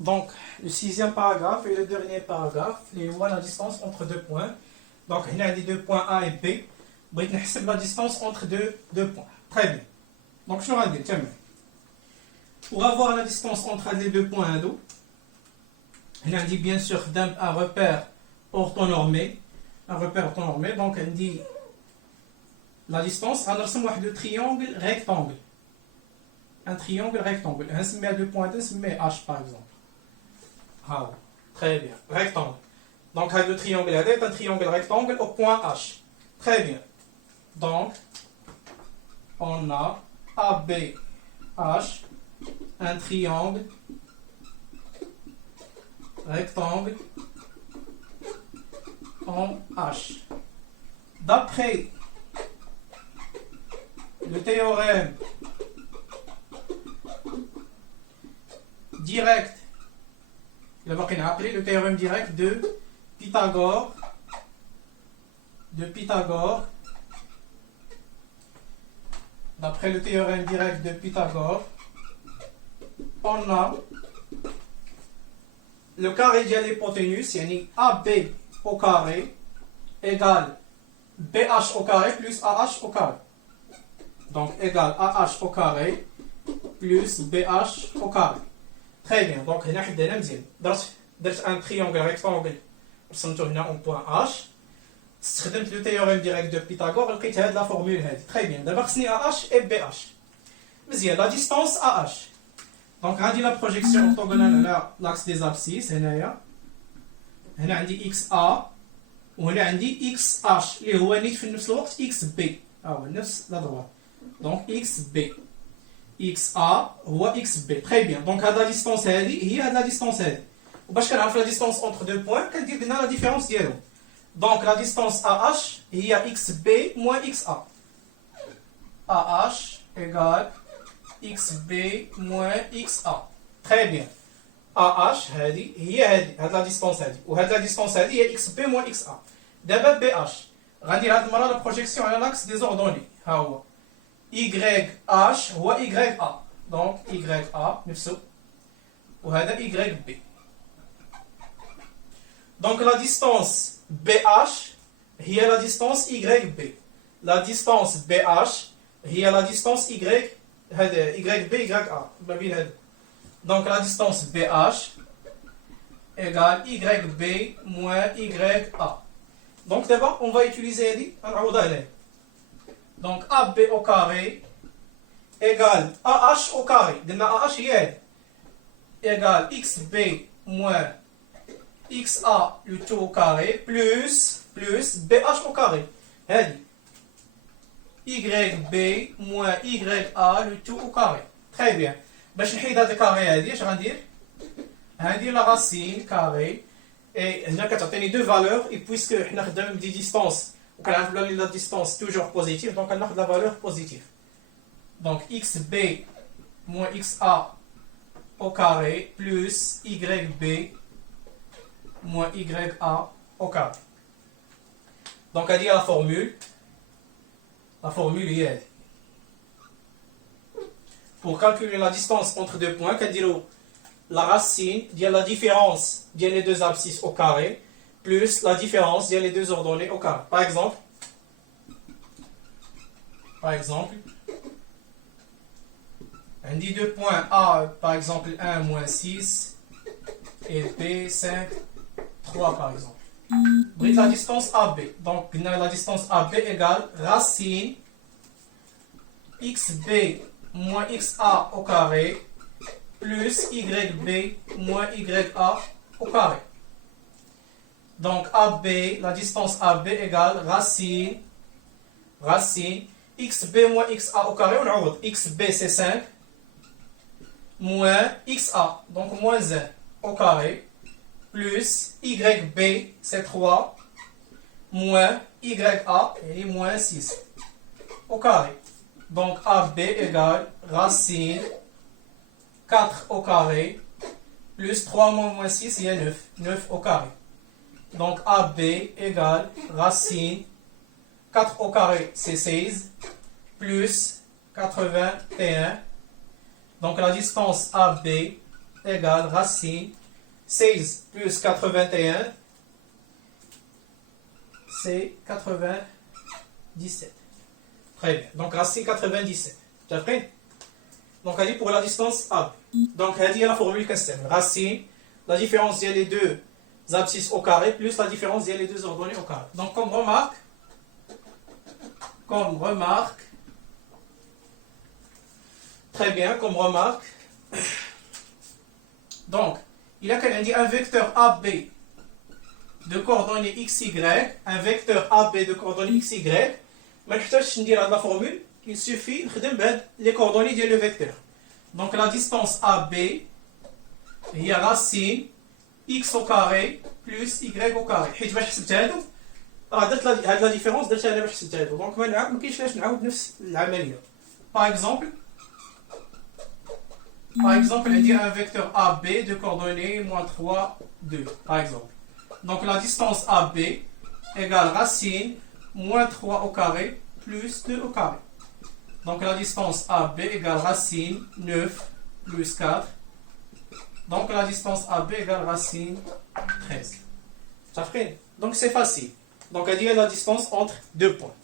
Donc, le sixième paragraphe et le dernier paragraphe, les voient la distance entre deux points. Donc, il y a les deux points A et B. On va la distance entre deux points. Très bien. Donc, je vais dire, pour avoir la distance entre les deux points, il y a bien sûr un repère orthonormé. Un repère orthonormé. Donc, on dit la distance, on a un triangle rectangle. Un triangle rectangle. On met deux points, on met H par exemple. Ah, très bien. Rectangle. Donc, le triangle est un triangle rectangle au point H. Très bien. Donc, on a ABH, un triangle rectangle en H. D'après le théorème direct, le théorème direct de Pythagore, d'après le théorème direct de Pythagore, on a le carré de l'hypoténuse, yani AB au carré égale BH au carré plus AH au carré. Donc égale AH au carré plus BH au carré. Très bien. Donc هنا حدينا مزيان. درت un triangle rectangle رسمته هنا en point H. استخدمت le théorème direct de Pythagore لقيت هاد la formule هادي. Très bien. دابا خصني AH et BH. مزيان. La distance AH. Donc غادي la projection orthogonale على l'axe des abscisses هنايا. هنا عندي XA وهنا عندي XH اللي هو نيت في نفس الوقت XB. هو نفس لا droite. Donc XB. XA هو XB. Très bien. Donc هاد la distance هادي هي هاد la distance هادي. وباش كنعرف la distance entre deux points كندير لنا la différence ديالهم. Donc la distance AH هي XB moins XA. AH égale XB moins XA. Très bien. AH هذه هي هذه لا ديستونس هذه وهاد لا ديستونس هذه هي XB moins XA. دابا BH غندير هاد المره لا بروجيكسيون على لاكس دي زوردوني ها هو YH هو YA. دونك YA نفسه وهذا YB. دونك لا ديستونس BH هي لا ديستونس YB. لا ديستونس BH هي لا ديستونس Y هذا YB YA ما بين هذا. Donc la distance BH égale YB moins YA. Donc d'abord on va utiliser donc AB au carré égale AH au carré. Donc AH égale XB moins XA le tout au carré plus BH au carré. YB moins YA le tout au carré. Très bien. باش نحيد هذا الكاري هذه اش غندير هذه لا راسين كاري اي هنا كتعطيني دو فالور اي بويسكو حنا خدامين بدي ديستونس وكنعرف بلي لا ديستونس توجور بوزيتيف دونك غناخذ لا فالور بوزيتيف دونك اكس بي موان اكس ا au carré plus YB moins YA au carré. Donc هذه la formule هي هذه. Pour calculer la distance entre deux points, كنديرو la racine ديال la différence ديال les deux abscisses au carré plus la différence ديال les deux ordonnées au carré. Par exemple, on dit deux points A, par exemple 1 moins 6 et B 5, 3 par exemple. Bref, la distance AB. Donc, la distance AB égale racine XB moins XA au carré plus YB moins YA au carré. Donc AB, la distance AB égale racine XB moins XA au carré, on a XB c'est 5 moins XA, donc moins 1 au carré plus YB c'est 3 moins YA et moins 6 au carré. Donc AB égale racine 4 au carré plus 3 moins 6, il y a 9 au carré. Donc AB égale racine 4 au carré, c'est 16 plus 81. Donc la distance AB égale racine 16 plus 81, c'est 97. Très bien. Donc, racine 97. T'as pris? Donc, elle dit pour la distance A. Donc, elle dit la formule qu'est-ce racine, la différence des deux abscisses au carré, plus la différence des deux ordonnées au carré. Donc, comme remarque, très bien, comme remarque, donc, il y a qu'elle dit un vecteur AB de coordonnées XY, un vecteur AB de coordonnées XY, mais je dire la formule, il suffit de les coordonnées du vecteur. Donc la distance AB, il y a racine x au carré plus y au carré. حيت باش حسبتها هادو درت هاد لا ديفيرونس درتها انا باش حسبتها هادو دونك ما كاينش علاش نعاود نفس العمليه. Par exemple, il y a un vecteur AB de coordonnées moins 3, 2, par exemple. Donc la distance AB égale racine moins 3 au carré plus 2 au carré. Donc la distance AB égale racine 9 plus 4. Donc la distance AB égale racine 13. Ça fait? Donc c'est facile. Donc elle dit la distance entre deux points.